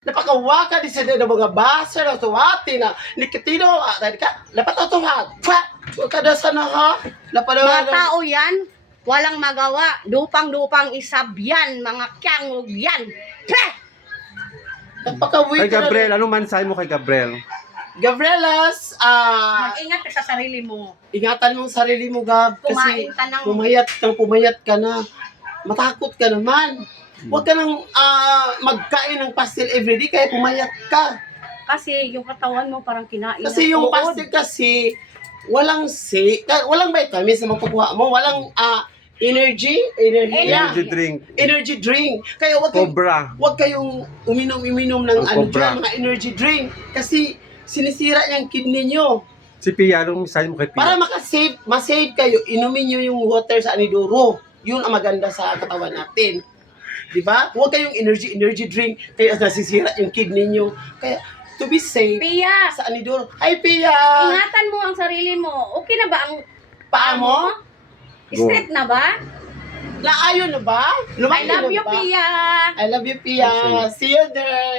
Napakawaka di sa ng mga basa na tuwati na nikitino tadi ka dapat tutuhat pa kada sana ha Mga tao yan, walang magawa. Dupang-dupang isab yan, mga kyangog yan. Pweh! napakawit Kay Gabriel, anong mensahe mo kay Gabriel? Gabrielas Mag-ingat ka sa sarili mo. ingatan mong sarili mo Gab kasi Kumain ka ng... pumayat ka na matakot ka naman. Huwag ka nang magkain ng pastil everyday kaya pumayat ka. Kasi yung katawan mo parang kinain Kasi ng yung uod. pastil kasi walang walang vitamins na makukuha mo, walang energy. Energy drink. Energy drink. Kaya Cobra. wag kayong uminom ng Cobra. mga energy drink kasi sinisira yung kidney nyo. Si Pia, anong mensahe mo kay Para Pia? ma-save kayo, inumin nyo yung water sa anidoro. Yun ang maganda sa katawan natin. Di ba? Huwag kayong energy drink kaya nasisira yung kidney nyo. Kaya to be safe Pia, sa anidoro. Hi Pia! ingatan mo ang sarili mo. Okay na ba ang Paa mo? straight na ba? Naayon na ba? I love you, na ba? Pia. I love you, Pia. Okay. See you there.